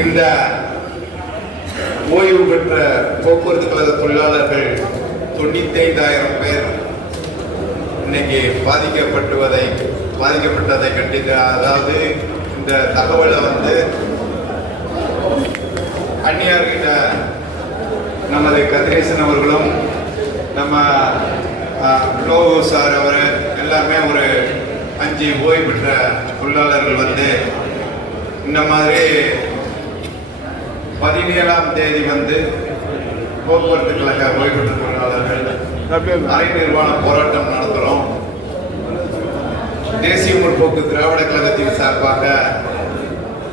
இந்த ஓய்வு பெற்ற போக்குவரத்து கழக தொழிலாளர்கள் 95,000 பேர் இன்னைக்கு பாதிக்கப்பட்டதை கண்டித்து, அதாவது இந்த தகவலை அந்நியார்கிட்ட நமது கதிரேசன் அவர்களும் நம்ம லோகு சார் அவர் எல்லாமே ஒரு 5 ஓய்வு பெற்ற தொழிலாளர்கள் இந்த மாதிரி 17ஆம் தேதி போக்குவரத்து கழக ஓய்வு பெற்ற தொழிலாளர்கள் அரை நிர்வாண போராட்டம் நடத்துகிறோம். தேசிய முற்போக்கு திராவிட கழகத்தின் சார்பாக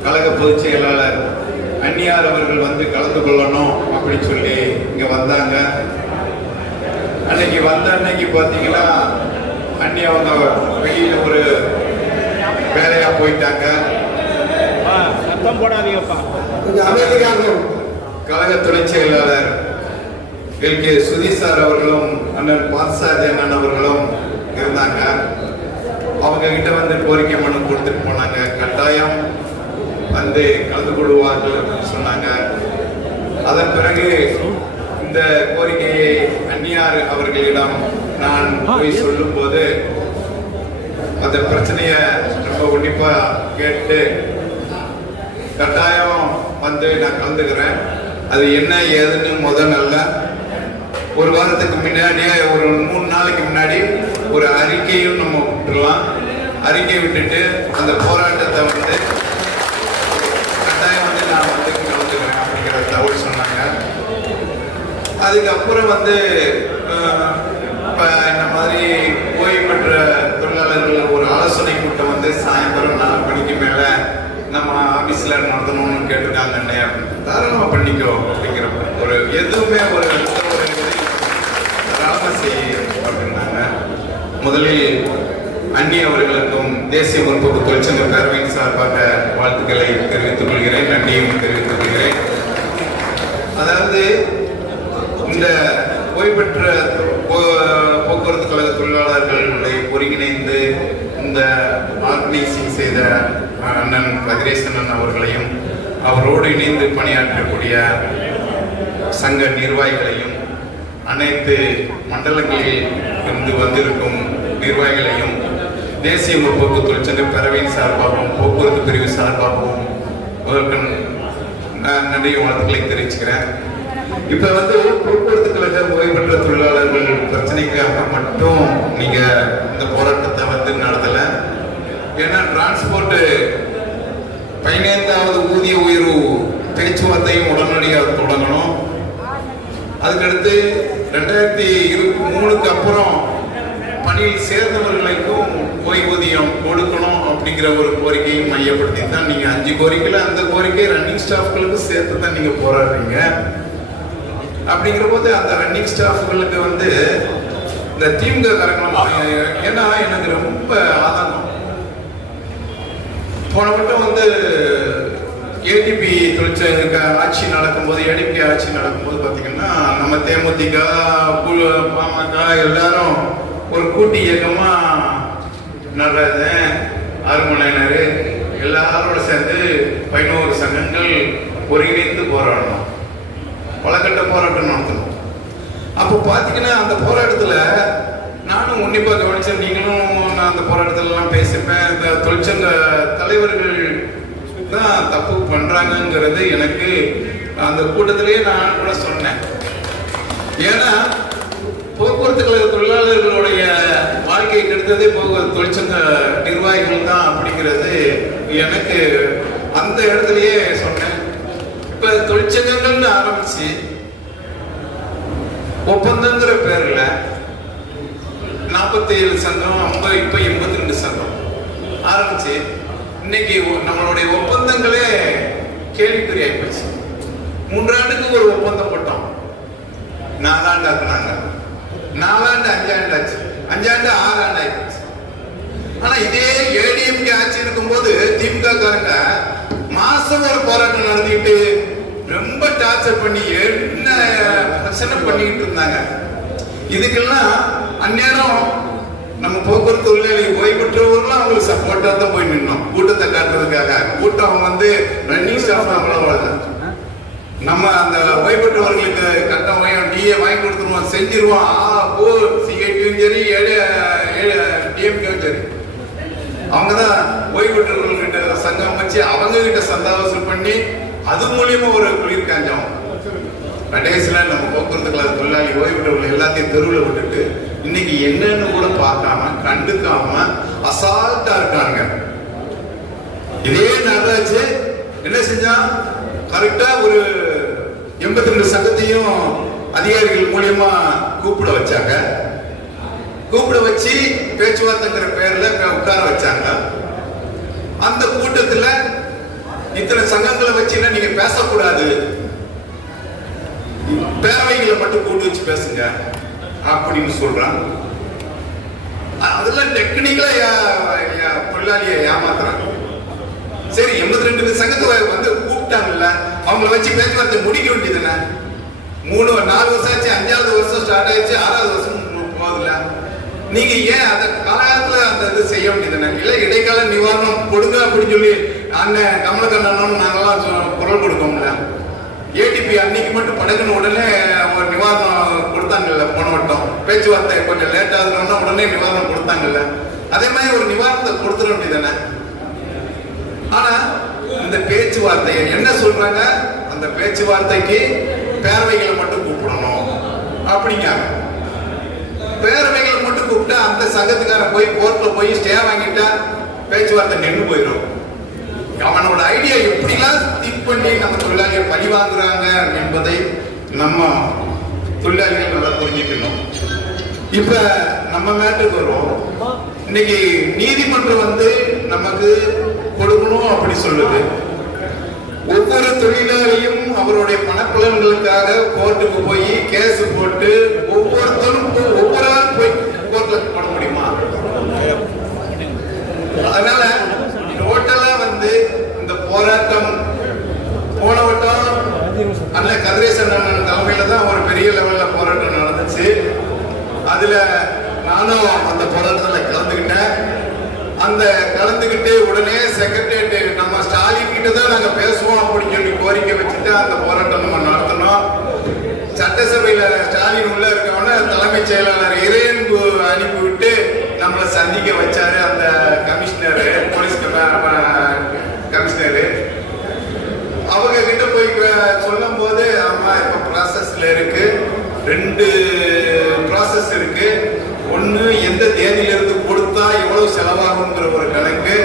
கழக பொதுச் செயலாளர் அந்நியார் அவர்கள் கலந்து கொள்ளணும் அப்படின்னு சொல்லி இங்க வந்தாங்க. அன்னைக்கு பார்த்தீங்கன்னா அண்ணி அவங்க வெளியில ஒரு வேலையா போயிட்டாங்க. கழக துணை செயலாளர் LK சுதீஷார் அவர்களும் அண்ணன் பாசாதி அண்ணன் அவர்களும் இருந்தாங்க. அவங்க கிட்ட கோரிக்கை மனு கொடுத்துட்டு போனாங்க. கட்டாயம் கலந்து கொள்வார்கள் சொன்னாங்க. அதன் பிறகு இந்த கோரிக்கையை அந்நியார் அவர்களிடம் நான் போய் சொல்லும் போது அந்த பிரச்சனைய ரொம்ப உன்னிப்பா கேட்டு கட்டாயம் நான் கலந்துக்கிறேன். அது என்ன ஏதுன்னு முதல்ல ஒரு வாரத்துக்கு முன்னாடியே ஒரு 3 நாளைக்கு முன்னாடி ஒரு அறிக்கையும் நம்ம விட்டுடலாம். அறிக்கை விட்டுட்டு அந்த போராட்டத்தை கட்டாயம் நான் கலந்துக்கிறேன் அப்படிங்கிற தகவல் சொன்னாங்க. அதுக்கப்புறம் இந்த மாதிரி ஓய்வு பெற்ற தொழிலாளர்கள் ஒரு ஆலோசனை கூட்டம் சாயந்தரம் 4 மணிக்கு மேல நம்ம ஆபீஸ்ல நடத்தணும்னு கேட்டுட்டாங்க. தாராளமா பண்ணிக்கோ அப்படிங்கிற ஒரு எதுவுமே ஒரு அப்படின்னாங்க. முதலில் அண்ணி அவர்களுக்கும் தேசிய முற்போக்கு தொழிற்சங்க பேரவையின் சார்பாக வாழ்த்துக்களை தெரிவித்துக் கொள்கிறேன், நன்றியும் தெரிவித்துக் கொள்கிறேன். அதாவது இந்த ஓய்வு பெற்ற போக்குவரத்து கழக தொழிலாளர்களை ஒருங்கிணைந்து இந்த ஆர்கனைசிங் செய்த அண்ணன் கதிரேசன் அவர்களையும் அவரோடு இணைந்து பணியாற்றக்கூடிய சங்க நிர்வாகிகளையும் அனைத்து மண்டலங்களில் இருந்து வந்திருக்கும் நிர்வாகிகளையும் தேசிய முற்போக்கு தொழிற்சங்க பேரவையின் சார்பாகவும் போக்குவரத்து பிரிவு சார்பாகவும் நன்றி வாழ்த்துக்களை தெரிவிச்சுக்கிறேன். இப்ப போக்குவரத்து கழக ஓய்வு பெற்ற தொழிலாளர்கள் பிரச்சனைக்காக மட்டும் நீங்க இந்த போராட்டத்தை நடத்தல. ஏன்னா டிரான்ஸ்போர்ட் 15வது ஊதிய உயர்வு பேச்சுவார்த்தையும் உடனடியாக தொடங்கணும். அதுக்கடுத்து 2023க்கு அப்புறம் பணியில் சேர்ந்தவர்களுக்கும் ஓய்வூதியம் கொடுக்கணும் அப்படிங்கிற ஒரு கோரிக்கையும் மையப்படுத்தி தான் நீங்க 5 கோரிக்கையில அந்த கோரிக்கை ரன்னிங் ஸ்டாஃப்களுக்கு சேர்த்து தான் நீங்க போராடுறீங்க. அப்படிங்கிற போது அந்த ரன்னிங் ஸ்டாஃப்களுக்கு இந்த திமுக காரணம். ஏன்னா எனக்கு ரொம்ப ஆதங்கம். போன மட்டும் ஏடிபி தொழிற்சங்க ஆட்சி நடக்கும்போது, ஏடிபி ஆட்சி நடக்கும்போது பார்த்தீங்கன்னா நம்ம தேமுதிக, பாமக எல்லாரும் ஒரு கூட்டு இயக்கமா நடராஜன், அருமலையினர் எல்லாரோட சேர்ந்து 11 சங்கங்கள் ஒருங்கிணைந்து போராடணும், பலகட்ட போராட்டம் நடத்தணும். அப்போ பார்த்தீங்கன்னா அந்த போராட்டத்தில் நானும் உன்னிப்பா கவனிச்சேன். நீங்களும் நான் அந்த போராட்டத்திலலாம் பேசிப்பேன். இந்த தொழிற்சங்க தலைவர்கள் தான் தப்பு பண்றாங்கிறது எனக்கு அந்த கூட்டத்திலேயே நான் கூட சொன்னேன். ஏன்னா போக்குவரத்து கழக தொழிலாளர்களுடைய வாழ்க்கையை கெடுத்ததே போக்குவரத்து தொழிற்சங்க நிர்வாகிகள் தான் அப்படிங்கிறது எனக்கு அந்த இடத்துலயே சொன்னேன். இப்ப தொழிற்சங்கங்கள்னு ஆரம்பிச்சு ஒப்பந்தங்கிற பேர்ல 47 சங்கம், இப்ப 82 சங்கம் ஆரம்பிச்சு இன்னைக்கு நம்மளுடைய ஒப்பந்தங்களே கேள்விக்குறி ஆயிப்போச்சு. 3 ஆண்டுக்கு ஒரு ஒப்பந்தம் போட்டோம், 4 ஆண்டு ஆக்குனாங்க, 4 ஆண்டு 5 ஆண்டு ஆச்சு, 5 ஆண்டு 6 ஆண்டு ஆயிப்போச்சு. ஆனா இதே ஏடிஎம்கே ஆட்சி இருக்கும்போது திமுக காரங்க மாசம் ஒரு போராட்டம் நடத்திட்டு ரொம்ப டார்ச்சர் பண்ணி என்ன பிரச்சனை பண்ணிக்கிட்டு இருந்தாங்க. இதுக்கெல்லாம் அந்நேரம் நம்ம போக்குவரத்து தொழிலாளி ஓய்வு பெற்றவர்களும் அவங்களுக்கு சப்போர்ட்டா தான் போய் நின்னோம், கூட்டத்தை காட்டுறதுக்காக. கூட்டம் ரன்னிங் ஸ்டாஃப் அவ்வளவு. நம்ம அந்த ஓய்வு பெற்றவர்களுக்கு கட்டம் டிஏ வாங்கி கொடுத்துருவோம், செஞ்சிருவோம். சிஐடியும் சரி, டிஎம்கேவும் சரி, அவங்கதான் ஓய்வு பெற்றவர்கள்கிட்ட சங்கம் வச்சு அவங்க கிட்ட சந்தா வசூல் பண்ணி அது மூலியமா ஒரு குளிர்காஞ்சம். கடைசியில நம்ம போக்குவரத்து கழக தொழிலாளி ஓய்வு பெற்றவர்கள் எல்லாத்தையும் தெருவில் விட்டுட்டு இன்னைக்கு என்னன்னு கூட பார்க்காம கண்டுக்காம அசால்ட்டா இருக்காங்க. இதே நடராஜ் என்ன செஞ்சா, கரெக்டா ஒரு 82 சங்கத்தையும் அதிகாரிகள் மூலியமா கூப்பிட வச்சாங்க. கூப்பிட வச்சு பேச்சுவார்த்தைங்கிற பேர்ல உட்கார வச்சாங்க. அந்த கூட்டத்துல இத்தனை சங்கங்களை வச்சு நீங்க பேசக்கூடாது, பேரவைகளை மட்டும் கூட்டு வச்சு பேசுங்க அப்படின்னு சொல்றாங்க. அதெல்லாம் டெக்னிக்கலா தொழிலாளியை ஏமாத்துறாங்க. சரி, 82 சங்கத்தை கூப்பிட்டாங்கல்ல, அவங்கள வச்சு பேச்சுவார்த்தை முடிக்க வேண்டியதுன்னு 4 வருஷம் ஆச்சு, 5வது வருஷம் ஸ்டார்ட் ஆயிடுச்சு, 6வது வருஷம் போகுதுல, நீங்க ஏன் அந்த காலத்துல அந்த இது செய்ய வேண்டியதுன்னு இல்ல இடைக்கால நிவாரணம் கொடுங்க அப்படின்னு சொல்லி அண்ணன் கமலக்கண்ணனும் நாங்கெல்லாம் குரல் கொடுக்கோம்ல. ஏடிபி அன்னைக்கு மட்டும் படகுன்னு உடனே ஒரு நிவாரணம் கொடுத்தாங்கல்ல, போன வட்டம் பேச்சுவார்த்தை கொஞ்சம் லேட் ஆகுதுன்னா உடனே நிவாரணம் கொடுத்தாங்கல்ல. அதே மாதிரி ஒரு நிவாரணத்தை கொடுத்துட வேண்டியதானே. ஆனா இந்த பேச்சுவார்த்தையை என்ன சொல்றாங்க, அந்த பேச்சுவார்த்தைக்கு பேரவைகளை மட்டும் கூப்பிடணும் அப்படிங்காங்க. பேரவைகளை மட்டும் கூப்பிட்டா அந்த சங்கத்துக்காரன் போய் கோர்ட்ல போய் ஸ்டே வாங்கிட்டா பேச்சுவார்த்தை நின்று போயிடும். அவனோட ஐடியா எப்படிலாம் திங்க் பண்ணி நம்ம தொழிலாளியை பழி வாங்குறாங்க என்பதை நம்ம தொழிலாளிகள் நல்லா புரிஞ்சுக்கணும். இப்ப நம்ம மேட்டுக்கு வரும். இன்னைக்கு நீதிமன்றம் நமக்கு கொடுக்கணும் அப்படி சொல்லுது. ஒவ்வொரு தொழிலாளியும் அவருடைய பணப்பலன்களுக்காக கோர்ட்டுக்கு போய் கேஸ் போட்டு ஒவ்வொருத்தரும் ஒவ்வொரு ஆள் போய் கோர்ட்ல போட முடியுமா? அதனால டோட்டலா இந்த போராட்டம் போன வட்டம் அண்ணன் கதிரேசன் அண்ணன் தலைமையில தான் ஒரு பெரிய லெவல்ல போராட்டம் நடந்துச்சு. அதுல நானும் அந்த போராட்டத்துல கலந்துக்கிட்டேன். அந்த கலந்துகிட்டு உடனே செக்ரட்டரியேட் நம்ம ஸ்டாலின் கிட்ட தான் நாங்க பேசுவோம் அப்படின்னு சொல்லி கோரிக்கை வச்சுட்டு அந்த போராட்டம் நம்ம நடத்தணும். சட்டசபையில ஸ்டாலின் உள்ள இருக்கவன தலைமைச் செயலாளர் இறையன்பு அனுப்பிவிட்டு நம்மளை சந்திக்க வச்சாரு அந்த கமிஷனர், போலீஸ் கமிஷனர். அவங்க கிட்ட போய் சொல்லும் போது அம்மா இப்ப ப்ராசஸ்ல இருக்கு, 2 ப்ராசஸ் இருக்கு. ஒண்ணு எந்த தேதியில இருந்து கொடுத்தா எவ்வளவு செலவாகுங்கிற ஒரு கணக்கு,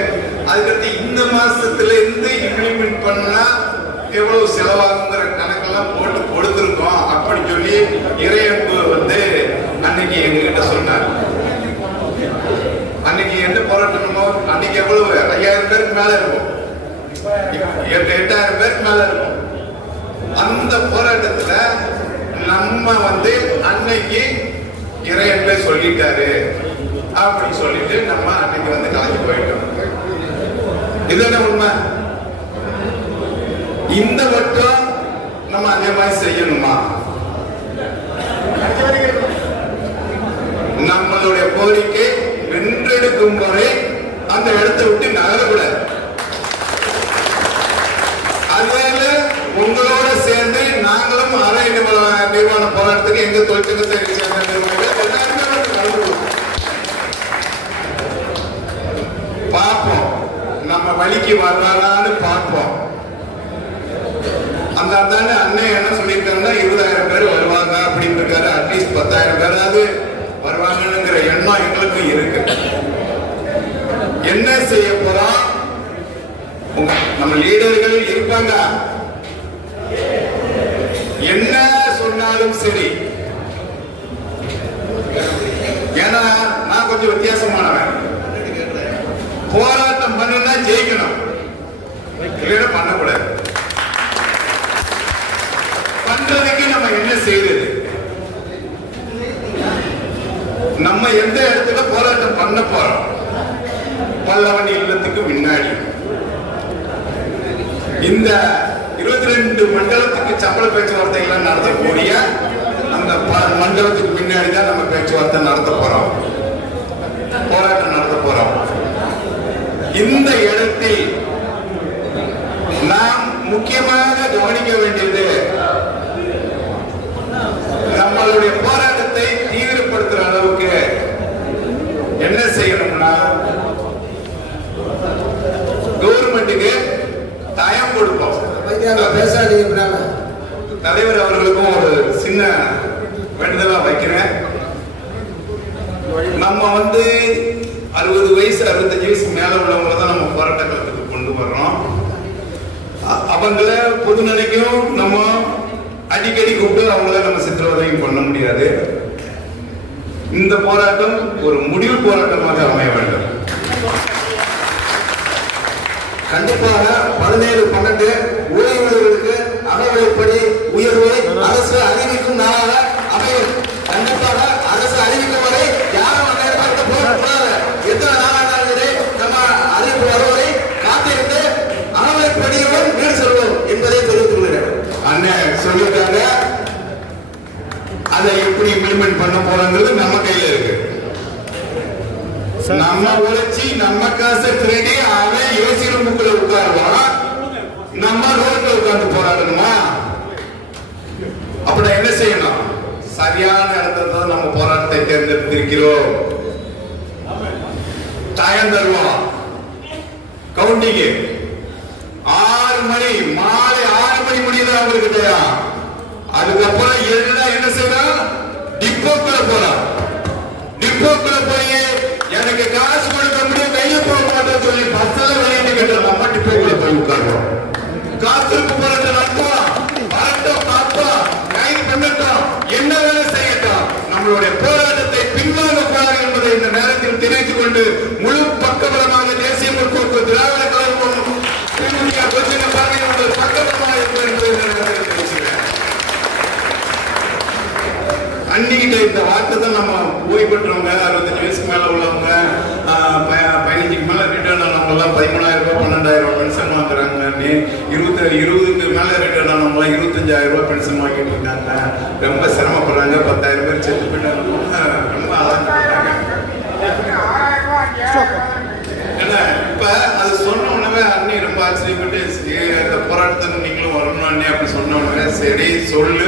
அதுக்கடுத்து இந்த மாசத்துல இருந்து இம்ப்ளிமெண்ட் பண்ணா எவ்வளவு செலவாகுங்கிற கணக்கெல்லாம் போட்டு கொடுத்துருக்கோம் அப்படின்னு சொல்லி இறையன்பு அன்னைக்கு எங்ககிட்ட சொன்னார். அன்னைக்கு என்ன போராட்டமோ அன்னைக்கு எவ்வளவு 5000 பேருக்கு மேல இருக்கும், 8000 பேருக்கு மேல இருக்கும். அந்த போராட்டத்துல நம்ம அன்னைக்கு இறையன்பே சொல்லிட்டாரு அப்படின்னு சொல்லிட்டு நம்ம அன்னைக்கு கலந்து போயிட்டோம். இதுதானே உண்மை. இந்த வட்டம் நம்ம அதே மாதிரி செய்யணுமா? நம்மளுடைய கோரிக்கை வென்றெடுக்கும் வரை அந்த இடத்தை விட்டு நகரக்கூடாது. அதனால உங்களோட சேர்ந்து நாங்களும் அரை நிர்வாண போராட்டத்துக்கு எங்க தொழிற்சங்கத்தை பார்ப்போம், நம்ம வழிக்கு வரலான்னு பார்ப்போம். அந்த அண்ணன் என்ன சொல்லியிருக்காங்கன்னா 20000 பேர் வருவாங்க அப்படின்னு இருக்காரு. அட்லீஸ்ட் 10000 பேராவது வருவாங்கங்கிற எண்ணம் எங்களுக்கும் இருக்கு. என்ன செய்ய போறோம்? நம்ம லீடர்கள் இருப்பாங்க, என்ன சொன்னாலும் சரி. ஏன்னா நான் கொஞ்சம் வித்தியாசமானவன். போராட்டம் பண்ணா ஜெயிக்கணும், இல்லைன்னா பண்ணக்கூடாது. பண்றதுக்கு நம்ம என்ன செய்யறது? நம்ம எந்த இடத்துல போராட்டம் பண்ண போறோம்? பல்லவன் இல்லத்துக்கு முன்னாடி இந்த 22 மண்டலத்துக்கு சம்பள பேச்சுவார்த்தை எல்லாம் நடத்தக்கூடிய அந்த மண்டலத்துக்கு முன்னாடி தான் நம்ம பேச்சுவார்த்தை நடத்த போறோம். இந்த இடத்தில் நாம் முக்கியமாக கவனிக்க வேண்டியது நம்மளுடைய போராட்டத்தை தீவிரப்படுத்துற அளவுக்கு என்ன செய்யணும்னா கவர்மெண்ட்டுக்கு டைம் கொடுப்போம். தலைவர் அவர்களுக்கும் ஒரு சின்ன வேண்டுதலா வைக்கிறேன். நம்ம 60 வயசு 65 வயசு மேல உள்ளவங்க தான் நம்ம போராட்ட களத்துக்கு கொண்டு வர்றோம். அவங்கள பொது நிலைக்கும் நம்ம அடிக்கடி கூப்பிட்டு அவங்கள நம்ம சித்திரவதையும் பண்ண முடியாது. இந்த போராட்டம் ஒரு முடிவு போராட்டமாக அமைய வேண்டும். கண்டிப்பாக 17/12 ஊழியர்களுக்கு அகவிலைப்படி உயர்வை அரசு அறிவிக்கும் நாளாக அமையும். கண்டிப்பாக அரசு அறிவிக்கும் வரை யாரும் போராடக்கூடாது. எத்தனை நாளாக நம்ம அறிவிப்பு வருவதை காத்திருந்து அகவிலைப்படியுடன் வீடு செல்வோம் என்பதை தெரிவித்துக் கொள்கிறேன். அண்ணன் சொல்லிட்டாங்க. அதை எப்படி இம்ப்ளிமெண்ட் பண்ண போறாங்கிறது நம்ம கையில இருக்கு. நம்ம உழைச்சி நம்ம காசை திருடி அவன் ஏசி ரூமுக்குள்ள உட்காருவான், நம்ம ரோட்ல உட்கார்ந்து போராடணுமா? அப்படி என்ன செய்யணும்? சரியான இடத்துல தான் நம்ம போராட்டத்தை தேர்ந்தெடுத்திருக்கிறோம். டைம் தருவோம். கவுண்டிங் 6 மணி, மாலை 6 மணி முடியுது அவங்களுக்கு டைம். அதுக்கப்புறம் எல்லாம் என்ன செய்யணும்? டிப்போக்குள்ள போலாம். டிப்போக்குள்ள போய் எனக்கு காசு கொடுக்க முடியும், கையை போக மாட்டேன்னு சொல்லி பஸ்ல வெளியே கேட்ட நம்ம டிப்போக்குள்ள போய் உட்கார்றோம். காத்திருப்பு போராட்ட நடத்துவோம், வரட்டும், பார்ப்போம், கைது பண்ணட்டும், என்ன வேலை செய்யட்டும். நம்மளுடைய போராட்டத்தை பின்வாங்க கூடாது என்பதை இந்த நேரத்தில் தெரிவித்துக் கொண்டு முழு பக்கபலமாக தேசிய முற்போக்கு திராவிட கழகம் கொஞ்சம் பாருங்க பக்கபலமாக இருக்கும் என்பதை இந்த நேரத்தில் தெரிவிச்சுக்கிறேன். அன்னிக்கிட்ட இந்த வார்த்தை தான் நம்ம ஓய்வு பெற்றவங்க 65 வயசுக்கு மேல உள்ளவங்க 15க்கு மேல ரிட்டர்ன் ஆனவங்க எல்லாம் 13,000 ரூபாய் 12,000 பென்ஷன் வாங்குறாங்க. 20க்கு மேல ரிட்டர்ன் ஆனவங்க 25,000 ரூபாய் பென்ஷன் வாங்கிட்டு இருக்காங்க. ரொம்ப சிரமப்படுறாங்க. 10,000 பேர் செத்து போயிட்டாங்க. ரொம்ப ஆதரவு. ஏன்னா இப்ப அது சொன்ன உடனே அண்ணி ரொம்ப ஆச்சரியப்பட்டு இந்த போராட்டத்தை நீங்களும் வரணும் அண்ணி அப்படி சொன்ன உடனே சரி சொல்லு,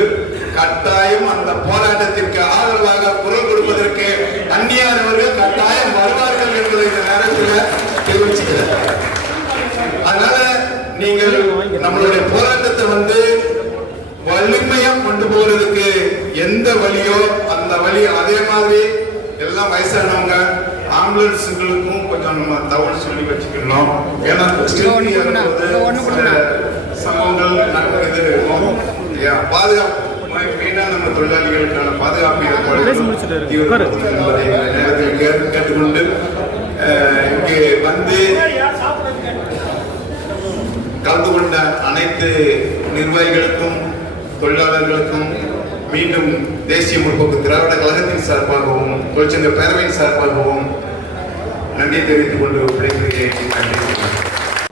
கட்டாயம் அந்த போராட்டத்திற்கு ஆதரவாக குரல் கொடுப்பதற்கு அந்நியார் அவர்கள் கட்டாயம் வருவார்கள் என்பதை இந்த நேரத்தில் தெரிவிச்சுக்கிறேன். அதனால நீங்கள் நம்மளுடைய போராட்டத்தை வலிமையா கொண்டு போறதுக்கு எந்த வழியோ அந்த வழி, அதே மாதிரி எல்லாம் வயசானவங்க ஆம்புலன்ஸுங்களுக்கும் கொஞ்சம் நம்ம தகவல் சொல்லி வச்சுக்கணும். ஏன்னா சம்பவங்கள் நடக்கிறது பாதுகாப்பு நம்ம தொழிலாளிகளுக்கான பாதுகாப்பு கேட்டுக்கொண்டு இங்கே கலந்து கொண்ட அனைத்து நிர்வாகிகளுக்கும் தொழிலாளர்களுக்கும் மீண்டும் தேசிய முற்போக்கு திராவிட கழகத்தின் சார்பாகவும் தொழிற்சங்க பேரவையின் சார்பாகவும் நன்றி தெரிவித்துக் கொண்டு விடைபெறுகிறேன்.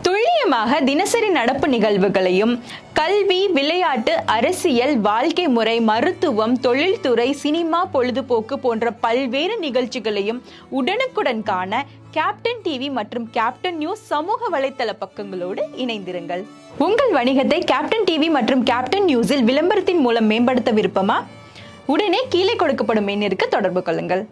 துல்லியமாக தினசரி நடப்பு நிகழ்வுகளையும் கல்வி, விளையாட்டு, அரசியல், வாழ்க்கை முறை, மருத்துவம், தொழில்துறை, சினிமா, பொழுதுபோக்கு போன்ற பல்வேறு நிகழ்ச்சிகளையும் உடனுக்குடன் காண கேப்டன் டிவி மற்றும் கேப்டன் நியூஸ் சமூக வலைத்தள பக்கங்களோடு இணைந்திருங்கள். உங்கள் வணிகத்தை கேப்டன் டிவி மற்றும் கேப்டன் நியூஸில் விளம்பரத்தின் மூலம் மேம்படுத்த விருப்பமா? உடனே கீழே கொடுக்கப்படும் எண்ணிற்கு தொடர்பு கொள்ளுங்கள்.